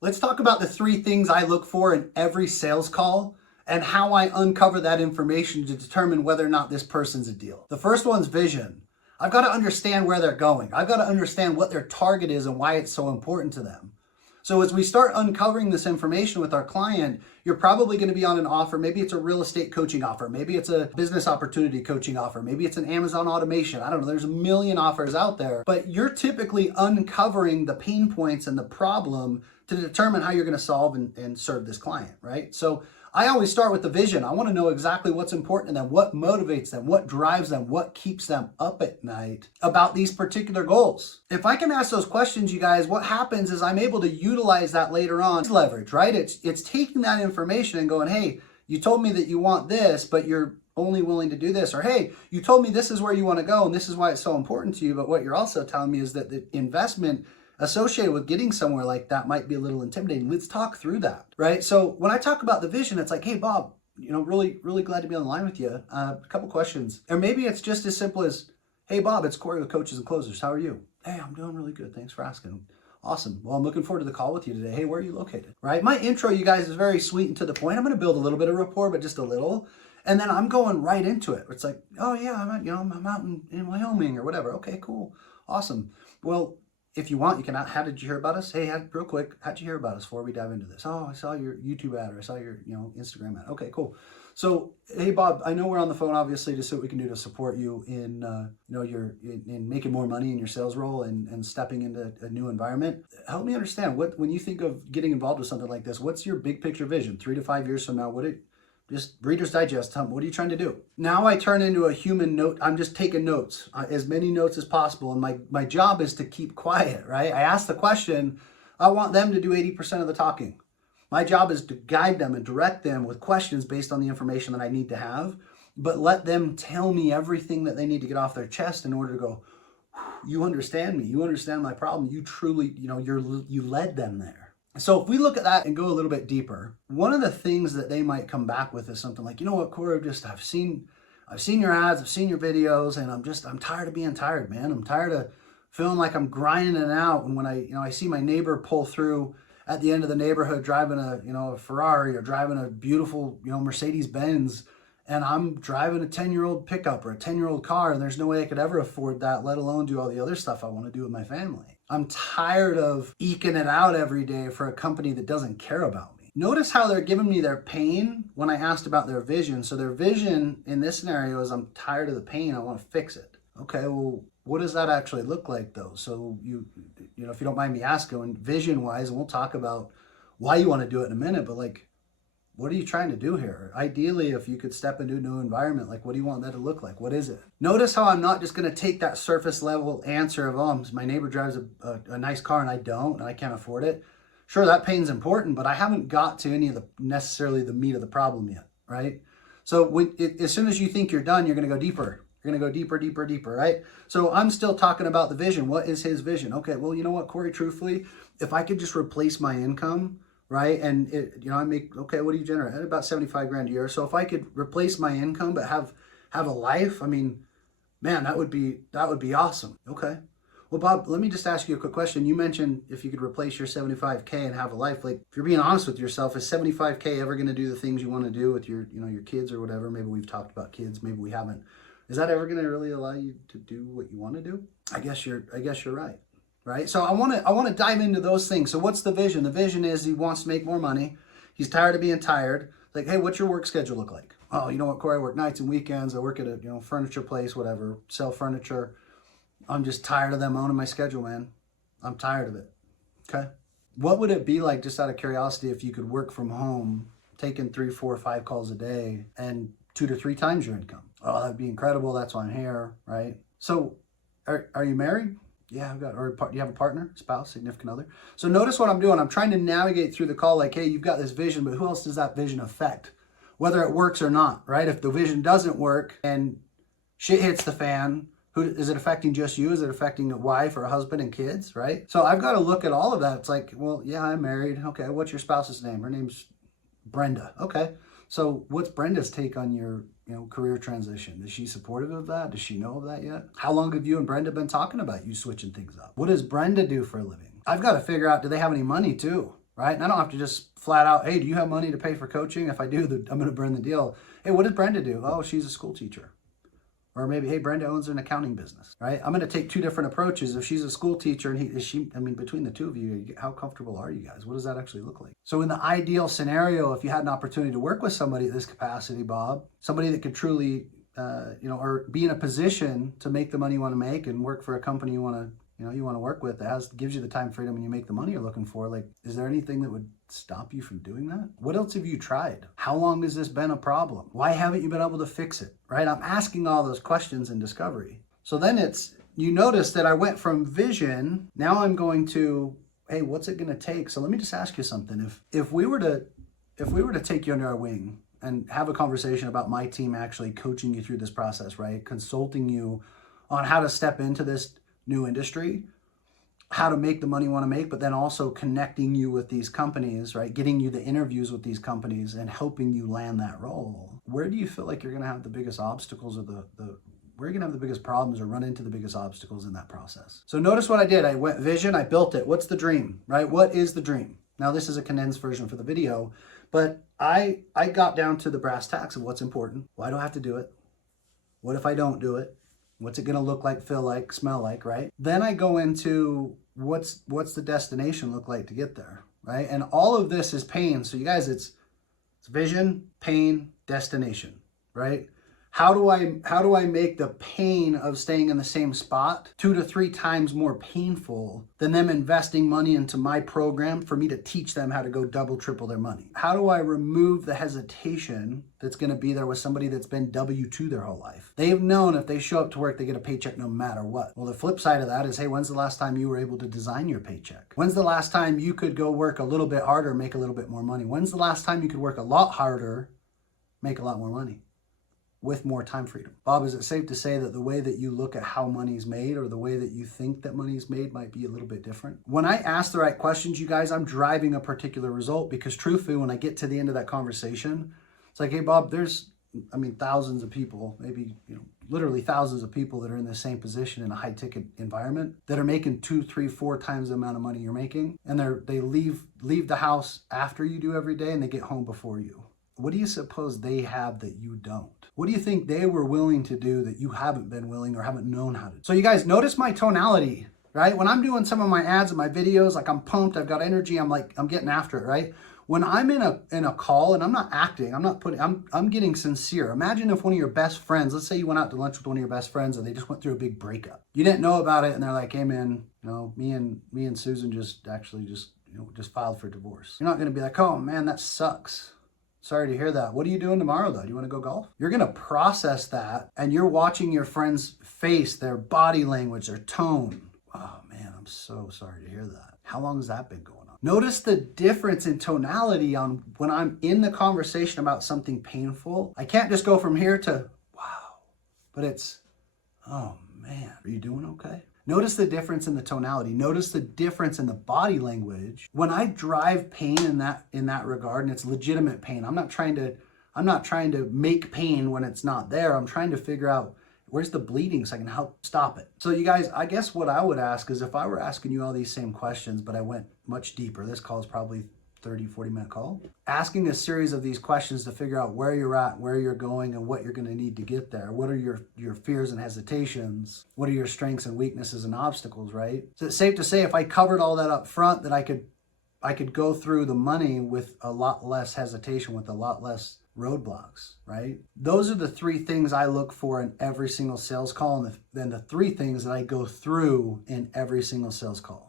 Let's talk about the 3 things I look for in every sales call and how I uncover that information to determine whether or not this person's a deal. The first one's vision. I've got to understand where they're going. I've got to understand what their target is and why it's so important to them. So as we start uncovering this information with our client, you're probably going to be on an offer. Maybe it's a real estate coaching offer. Maybe it's a business opportunity coaching offer. Maybe it's an Amazon automation. I don't know. There's a million offers out there, but you're typically uncovering the pain points and the problem to determine how you're going to solve and serve this client, right? So I always start with the vision. I want to know exactly what's important to them, what motivates them, what drives them, what keeps them up at night about these particular goals. If I can ask those questions, you guys, what happens is I'm able to utilize that later on. It's leverage, right? It's taking that information and going, hey, you told me that you want this, but you're only willing to do this. Or, hey, you told me this is where you want to go and this is why it's so important to you. But what you're also telling me is that the investment associated with getting somewhere like that might be a little intimidating. Let's talk through that, right? So when I talk about the vision, it's like, hey, Bob, really glad to be on the line with you. A couple questions. Or maybe it's just as simple as, hey, Bob, it's Corey with Coaches and Closers. How are you? Hey, I'm doing really good. Thanks for asking. Awesome. Well, I'm looking forward to the call with you today. Hey, where are you located? Right? My intro, you guys, is very sweet and to the point. I'm going to build a little bit of rapport, but just a little. And then I'm going right into it. It's like, oh yeah, I'm out in Wyoming or whatever. Okay, cool. Awesome. Well, if you want, you can, how did you hear about us? Hey, real quick, how'd you hear about us before we dive into this? Oh, I saw your YouTube ad or I saw your, Instagram ad. Okay, cool. So, hey, Bob, I know we're on the phone, obviously, to see what we can do to support you in, in making more money in your sales role and stepping into a new environment. Help me understand when you think of getting involved with something like this, what's your big picture vision 3 to 5 years from now? Just Reader's Digest, what are you trying to do? Now I turn into a human note. I'm just taking notes, as many notes as possible. And my job is to keep quiet, right? I ask the question. I want them to do 80% of the talking. My job is to guide them and direct them with questions based on the information that I need to have, but let them tell me everything that they need to get off their chest in order to go, you understand me. You understand my problem. You truly, you led them there. So if we look at that and go a little bit deeper, one of the things that they might come back with is something like, you know what, Corey, I've seen your ads, I've seen your videos, and I'm tired of being tired, man. I'm tired of feeling like I'm grinding it out. And when I see my neighbor pull through at the end of the neighborhood driving a Ferrari or driving a beautiful, Mercedes Benz, and I'm driving a 10-year-old pickup or a 10-year-old car, and there's no way I could ever afford that, let alone do all the other stuff I want to do with my family. I'm tired of eking it out every day for a company that doesn't care about me. Notice how they're giving me their pain when I asked about their vision. So their vision in this scenario is, I'm tired of the pain, I want to fix it. Okay, well, what does that actually look like though? So if you don't mind me asking, vision-wise, and we'll talk about why you want to do it in a minute, but what are you trying to do here? Ideally, if you could step into a new environment, what do you want that to look like? What is it? Notice how I'm not just going to take that surface level answer of, oh, my neighbor drives a nice car and I don't, and I can't afford it. Sure, that pain's important, but I haven't got to any of necessarily the meat of the problem yet, right? So as soon as you think you're done, you're going to go deeper. You're going to go deeper, deeper, deeper, right? So I'm still talking about the vision. What is his vision? Okay, well, you know what, Corey, truthfully, if I could just replace my income, right? And I make, okay, what do you generate? About 75 grand a year. So if I could replace my income, but have a life, man, that would be awesome. Okay. Well, Bob, let me just ask you a quick question. You mentioned if you could replace your 75K and have a life, if you're being honest with yourself, is 75K ever going to do the things you want to do with your kids or whatever? Maybe we've talked about kids, maybe we haven't. Is that ever going to really allow you to do what you want to do? I guess you're right. Right? So I want to dive into those things. So what's the vision? The vision is he wants to make more money. He's tired of being tired. Like, hey, what's your work schedule look like? Oh, you know what, Corey, I work nights and weekends. I work at a furniture place, whatever, sell furniture. I'm just tired of them owning my schedule, man. I'm tired of it. Okay. What would it be like, just out of curiosity, if you could work from home, taking 3, 4, 5 calls a day and 2 to 3 times your income? Oh, that'd be incredible. That's why I'm here, right? So are you married? Yeah, do you have a partner, spouse, significant other? So notice what I'm doing. I'm trying to navigate through the call like, hey, you've got this vision, but who else does that vision affect? Whether it works or not, right? If the vision doesn't work and shit hits the fan, who is it affecting? Just you? Is it affecting a wife or a husband and kids, right? So I've got to look at all of that. It's like, well, yeah, I'm married. Okay, what's your spouse's name? Her name's Brenda. Okay, so what's Brenda's take on your career transition? Is she supportive of that? Does she know of that yet? How long have you and Brenda been talking about you switching things up? What does Brenda do for a living? I've got to figure out, do they have any money too? right? And I don't have to just flat out, hey, do you have money to pay for coaching? If I do, I'm going to burn the deal. Hey, what does Brenda do? Oh, she's a school teacher. Or maybe, hey, Brenda owns an accounting business, right? I'm going to take two different approaches. If she's a school teacher and between the two of you, how comfortable are you guys? What does that actually look like? So in the ideal scenario, if you had an opportunity to work with somebody at this capacity, Bob, somebody that could truly, or be in a position to make the money you want to make and work for a company you want to work with that gives you the time freedom and you make the money you're looking for, like, is there anything that would stop you from doing that? What else have you tried? How long has this been a problem? Why haven't you been able to fix it, right? I'm asking all those questions in discovery. So then you notice that I went from vision, now I'm going to, hey, what's it going to take? So let me just ask you something. If we were to take you under our wing and have a conversation about my team actually coaching you through this process, right? Consulting you on how to step into this new industry, how to make the money you want to make, but then also connecting you with these companies, right? Getting you the interviews with these companies and helping you land that role. Where do you feel like you're going to have the biggest obstacles or where are you going to have the biggest problems or run into the biggest obstacles in that process? So notice what I did. I went vision, I built it. What's the dream, right? What is the dream? Now this is a condensed version for the video, but I got down to the brass tacks of what's important. Why do I have to do it? What if I don't do it? What's it going to look like, feel like, smell like, right? Then I go into what's the destination look like to get there, right? And all of this is pain. So you guys, it's vision, pain, destination, right? How do I make the pain of staying in the same spot 2 to 3 times more painful than them investing money into my program for me to teach them how to go double, triple their money? How do I remove the hesitation that's going to be there with somebody that's been W-2 their whole life? They've known if they show up to work, they get a paycheck no matter what. Well, the flip side of that is, hey, when's the last time you were able to design your paycheck? When's the last time you could go work a little bit harder, make a little bit more money? When's the last time you could work a lot harder, make a lot more money? With more time freedom. Bob, is it safe to say that the way that you look at how money's made or the way that you think that money's made might be a little bit different? When I ask the right questions, you guys, I'm driving a particular result, because truthfully, when I get to the end of that conversation, it's like, hey, Bob, there's, thousands of people, maybe, literally thousands of people that are in the same position in a high ticket environment that are making 2, 3, 4 times the amount of money you're making. And they leave the house after you do every day and they get home before you. What do you suppose they have that you don't? What do you think they were willing to do that you haven't been willing or haven't known how to do? So you guys notice my tonality, right? When I'm doing some of my ads and my videos, like I'm pumped, I've got energy, I'm getting after it, right? When I'm in a call and I'm not acting, I'm getting sincere. Imagine if one of your best friends, let's say you went out to lunch with one of your best friends and they just went through a big breakup. You didn't know about it and they're like, hey man, me and Susan just filed for divorce. You're not gonna be like, oh man, that sucks. Sorry to hear that. What are you doing tomorrow though? Do you want to go golf? You're going to process that and you're watching your friend's face, their body language, their tone. Oh man, I'm so sorry to hear that. How long has that been going on? Notice the difference in tonality on when I'm in the conversation about something painful. I can't just go from here to, wow, but it's, oh man, are you doing okay? Notice the difference in the tonality. Notice the difference in the body language. When I drive pain in that regard, and it's legitimate pain, I'm not trying to make pain when it's not there. I'm trying to figure out where's the bleeding so I can help stop it. So you guys, I guess what I would ask is, if I were asking you all these same questions, but I went much deeper, this call is probably 30, 40-minute call, asking a series of these questions to figure out where you're at, where you're going, and what you're going to need to get there. What are your fears and hesitations? What are your strengths and weaknesses and obstacles, right? So it's safe to say, if I covered all that up front, that I could go through the money with a lot less hesitation, with a lot less roadblocks, right? Those are the 3 things I look for in every single sales call, and then the 3 things that I go through in every single sales call.